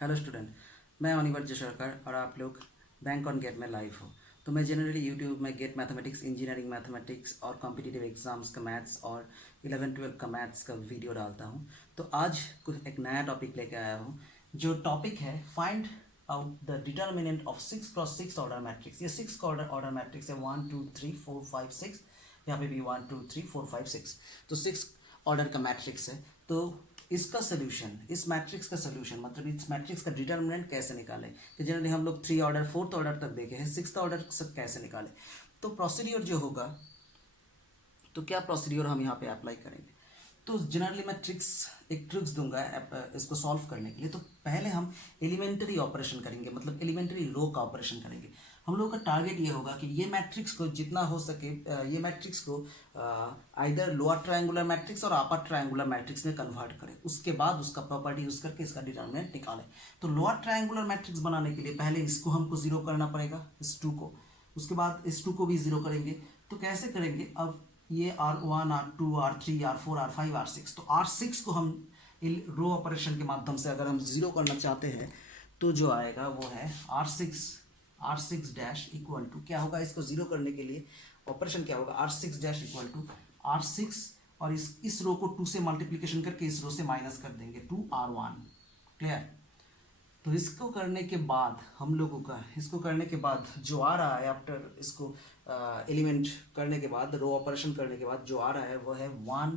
Hello student, मैं अनिवर्त जशरकर और आप लोग बैंक ऑन गेट में लाइव हो। तो मैं जनरली यूट्यूब में गेट मैथमेटिक्स, इंजीनियरिंग मैथमेटिक्स और कॉम्पिटिटिव एग्जाम्स का मैथ्स और 11-12 का मैथ्स का वीडियो डालता हूँ। तो आज कुछ एक नया टॉपिक लेके आया हूँ, जो टॉपिक है find out the determinant of 6x6 order matrix. ये 6 ऑर्डर मैट्रिक्स है, 1 2 3 4 5 6। यहाँ पे भी 1 2 3 4 5 6, तो 6 ऑर्डर का मैट्रिक्स है। तो इसका सोल्यूशन, इस मैट्रिक्स का सोल्यूशन मतलब इस मैट्रिक्स का डिटर्मिनेंट कैसे निकालें, कि जनरली हम लोग 3 ऑर्डर 4th ऑर्डर तक देखे हैं, 6th ऑर्डर सब कैसे निकालें। तो प्रोसीड्यूर जो होगा, तो क्या प्रोसीड्यूर हम यहाँ पे अप्लाई करेंगे। तो जनरली मैं एक ट्रिक्स दूंगा इसको सॉल्व करने के लिए। तो पहले हम एलिमेंट्री ऑपरेशन करेंगे, मतलब एलिमेंट्री रो का ऑपरेशन करेंगे। हम लोगों का टारगेट ये होगा कि ये मैट्रिक्स को जितना हो सके, ये मैट्रिक्स को आइदर लोअर ट्रायंगुलर मैट्रिक्स और अपर ट्रायंगुलर मैट्रिक्स में कन्वर्ट करें, उसके बाद उसका प्रॉपर्टी यूज करके इसका डिटर्मिनेंट निकालें। तो लोअर ट्रायंगुलर मैट्रिक्स बनाने के लिए पहले इसको हमको जीरो करना पड़ेगा, इस 2 को, उसके बाद इस 2 को भी जीरो करेंगे। तो कैसे करेंगे, अब ये R1 R2 R3 R4 R5 R6, तो R6 को हम रो ऑपरेशन के माध्यम से अगर हम जीरो करना चाहते हैं तो जो आएगा वो है R6 डैश इक्वल टू क्या होगा, इसको जीरो करने के लिए ऑपरेशन क्या होगा, R6 dash equal to R6, और इस रो को 2 से मल्टीप्लिकेशन करके इस रो से माइनस कर देंगे 2R1। क्लियर। तो इसको करने के बाद हम लोगों का, इसको करने के बाद जो आ रहा है आफ्टर इसको एलिमेंट करने के बाद, रो ऑपरेशन करने के बाद जो आ रहा है वो है 1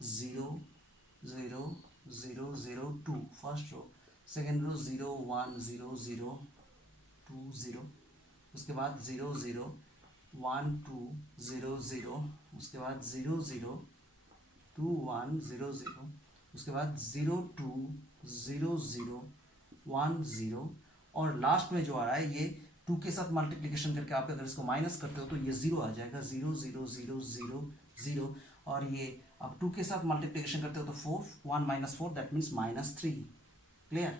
0 0 0 0 2 फर्स्ट रो, सेकेंड रो 0 1 0 0 2 0, उसके बाद 0 0 1 2 0 0, उसके बाद 0 0 2 1 0 0, उसके बाद 0 2 0 0 1 0, और लास्ट में जो आ रहा है ये 2 के साथ मल्टीप्लिकेशन करके आप अगर इसको माइनस करते हो तो ये 0 आ जाएगा, 0 0 0 0 0, और ये आप 2 के साथ मल्टीप्लिकेशन करते हो तो 4 1 माइनस 4 दैट मीन्स -3। क्लियर।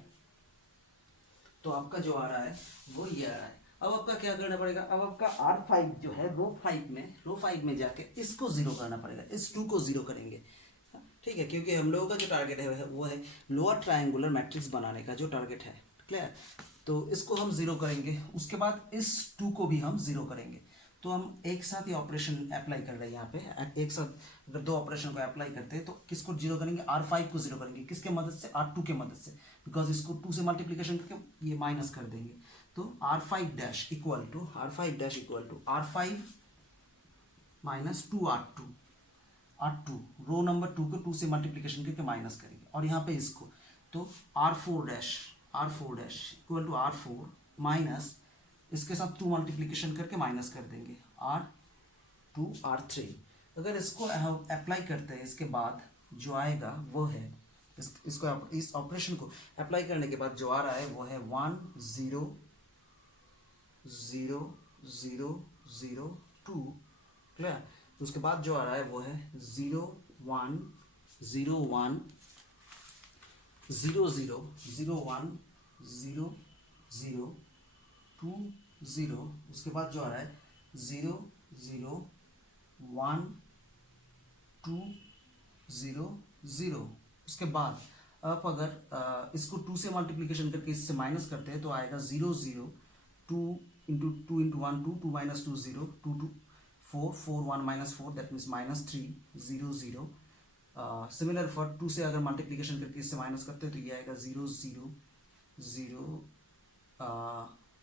तो आपका जो आ रहा है वो ये आ रहा है। अब आपका क्या करना पड़ेगा, अब आपका R5 जो है रो 5 में जाके इसको जीरो करना पड़ेगा, इस 2 को जीरो करेंगे। ठीक है, क्योंकि हम लोगों का जो टारगेट है वो है लोअर ट्रायंगुलर मैट्रिक्स बनाने का जो टारगेट है। क्लियर। तो इसको हम जीरो करेंगे, उसके बाद इस 2 को भी हम जीरो करेंगे। तो हम एक साथ ये ऑपरेशन अप्लाई कर रहे हैं यहाँ पे, एक साथ अगर 2 ऑपरेशन को अप्लाई करते हैं तो किसको जीरो करेंगे, R5 को जीरो करेंगे, किसके मदद से, R2 के मदद से, बिकॉज इसको 2 से मल्टीप्लिकेशन करके ये माइनस कर देंगे। तो R5 dash equal to R5 minus 2R2, R2 row number 2 को 2 से मल्टीप्लिकेशन करके माइनस करेंगे, और यहाँ पे इसको तो R4 dash equal to R4 minus इसके साथ 2 मल्टीप्लिकेशन करके माइनस कर देंगे R2 R3। अगर इसको अप्लाई करते हैं इसके बाद जो आएगा वो है इस ऑपरेशन को अप्लाई करने के बाद जो आ रहा है वो है 1 0 0 0 0 2। क्लियर। उसके बाद जो आ रहा है वो है 0 1 0 1 0 0 0 1 0 0 2 0, उसके बाद जो आ रहा है 0 0 1 2 0 0। उसके बाद आप अगर इसको 2 से मल्टीप्लिकेशन करके इससे माइनस करते हैं तो आएगा 0 0 2 into 2 into 1 2 2 minus 2 0 2 2 4 4 1 minus 4 that means -3 0 0। Similar for 2 से अगर मल्टीप्लिकेशन करके इससे माइनस करते हैं तो ये आएगा 0 0 0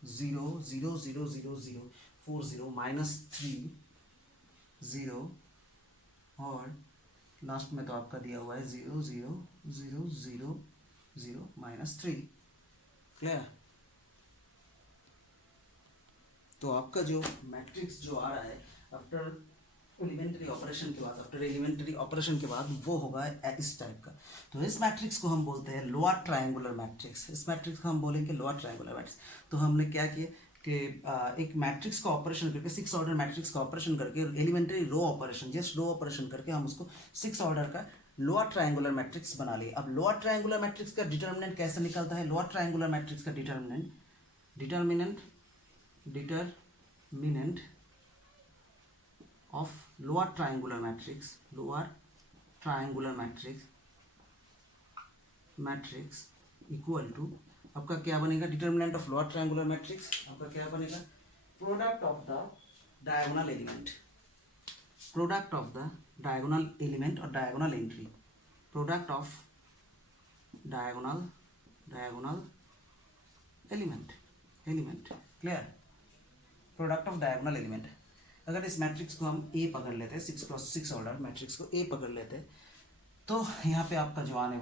0 0 0 0 0 4 0 -3 0, और लास्ट में तो आपका दिया हुआ है 0 0 0 0 0 -3। क्लियर। तो आपका जो मैट्रिक्स जो आ रहा है आफ्टर एलिमेंट्री ऑपरेशन के बाद वो होगा इस टाइप का। तो इस मैट्रिक्स को हम बोलते हैं लोअर ट्रायंगुलर मैट्रिक्स, इस मैट्रिक्स को हम बोलेंगे लोअर ट्रायंगुलर मैट्रिक्स। तो हमने क्या किया कि एक मैट्रिक्स का ऑपरेशन करके, 6 ऑर्डर मैट्रिक्स का ऑपरेशन करके, elementary row operation, just row operation करके हम उसको 6 ऑर्डर का लोअर ट्रायंगुलर मैट्रिक्स बना लिए। अब लोअर ट्रायंगुलर मैट्रिक्स का डिटर्मिनेंट कैसे निकलता है, लोअर ट्रायंगुलर मैट्रिक्स का determinant of lower triangular matrix equal to आपका क्या बनेगा, determinant of lower triangular matrix आपका क्या बनेगा, product of the diagonal element, product of the diagonal element और diagonal entry, product of diagonal element clear, product of diagonal element. अगर इस matrix को हम ए पकड़ लेते हैं, 6x6 ऑर्डर मैट्रिक्स को ए पकड़ लेते हैं, तो यहाँ पे आपका जो आने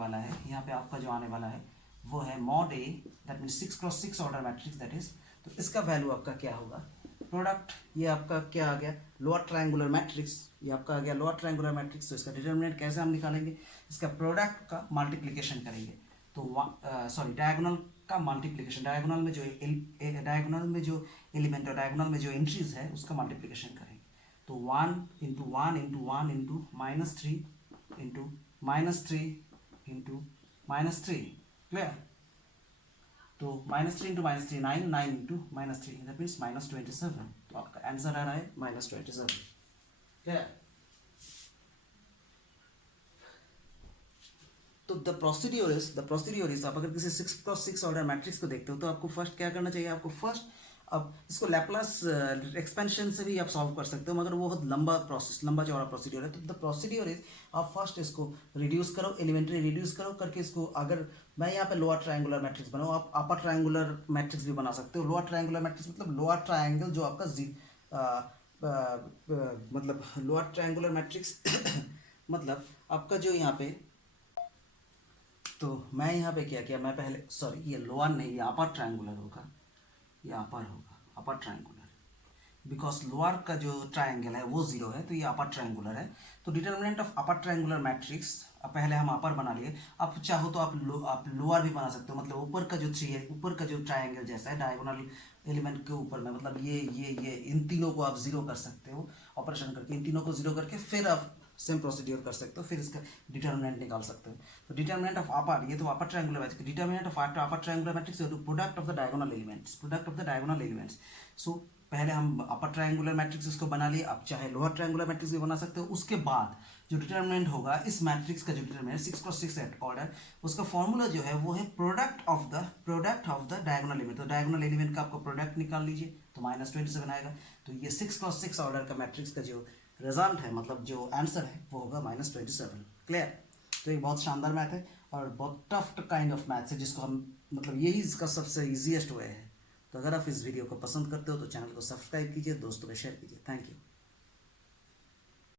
वाला है वो है mod A, that means 6x6 order matrix that is. तो इसका वैल्यू आपका क्या होगा, प्रोडक्ट, ये आपका क्या आ गया, लोअर ट्रायंगुलर मैट्रिक्स, ये आपका आ गया लोअर ट्रायंगुलर मैट्रिक्स। तो इसका डिटर्मिनेंट कैसे हम निकालेंगे, इसका प्रोडक्ट का मल्टीप्लिकेशन करेंगे, तो डायगोनल का मल्टीप्लिकेशन, डायगोनल में जो एलिमेंट और डायगोनल में जो एंट्रीज है उसका मल्टीप्लिकेशन करेंगे। तो 1 into 1 into 1 into -3 into -3 into -3 clear. तो -3 इंटू -3 9, 9 इंटू -3 दैट मीन्स -27। तो आपका आंसर आ रहा है -27 क्लियर। तो द प्रोसीड्योर इज आप अगर किसी 6x6 ऑर्डर मैट्रिक्स को देखते हो तो आपको फर्स्ट क्या करना चाहिए, आपको फर्स्ट अब इसको लैप्लास एक्सपेंशन से भी आप सॉल्व कर सकते हो, मगर वो बहुत लंबा चौड़ा प्रोसीड्योर है। तो द प्रोसीड्योर इज आप फर्स्ट इसको रिड्यूस करो, एलिमेंट्री रिड्यूस करो करके इसको, अगर मैं यहाँ पे लोअर ट्रायंगुलर मैट्रिक्स बनाऊँ, आप अपर ट्रायंगुलर मैट्रिक्स भी बना सकते हो। लोअर ट्रायंगुलर मैट्रिक्स मतलब लोअर ट्रायंगल जो आपका मतलब लोअर ट्रायंगुलर मैट्रिक्स मतलब आपका जो यहाँ पे, तो मैं यहाँ पे क्या किया, मैं पहले ये लोअर नहीं, ये अपर ट्रायंगुलर होगा, ये अपर होगा, अपर ट्रायंगुलर, बिकॉज लोअर का जो ट्रायंगल है वो 0 है, तो ये अपर ट्रायंगुलर है। तो determinant of upper triangular matrix, अब पहले हम अपर बना लिए, आप चाहो तो आप लोअर भी बना सकते हो, मतलब ऊपर का जो ऊपर का जो ट्रायंगल जैसा है डायगोनल एलिमेंट के ऊपर में, मतलब ये इन तीनों को आप 0 कर सकते हो ऑपरेशन करके, इन तीनों को 0 करके फिर आप सेम प्रोसीड्योर कर सकते हो, फिर इसका डिटर्मिनेंट निकाल सकते हो। तो डिटर्मिनेंट ऑफ अपर, ये तो upper triangular matrix, determinant of upper triangular matrix product of the diagonal elements, so पहले हम अपर ट्रायंगुलर मैट्रिक्स इसको बना लिए, आप चाहे लोअर ट्रायंगुलर मैट्रिक्स भी बना सकते हो। उसके बाद जो डिटर्मिनेंट होगा इस मैट्रिक्स का, जो डिटर्मिनेंट 6x6 ऑर्डर, उसका फॉर्मूला जो है वो है product of the diagonal element. तो डायगोनल एलिमेंट का आपको प्रोडक्ट निकाल लीजिए, तो -27 आएगा। तो ये 6x6 ऑर्डर का मैट्रिक्स का जो रिजल्ट है, मतलब जो आंसर है वो होगा -27 क्लियर। तो ये बहुत शानदार मैथ है और बहुत टफ काइंड ऑफ मैथ्स है, जिसको हम मतलब यही इसका सबसे ईजीएस्ट वे है। तो अगर आप इस वीडियो को पसंद करते हो तो चैनल को सब्सक्राइब कीजिए, दोस्तों को शेयर कीजिए। Thank you.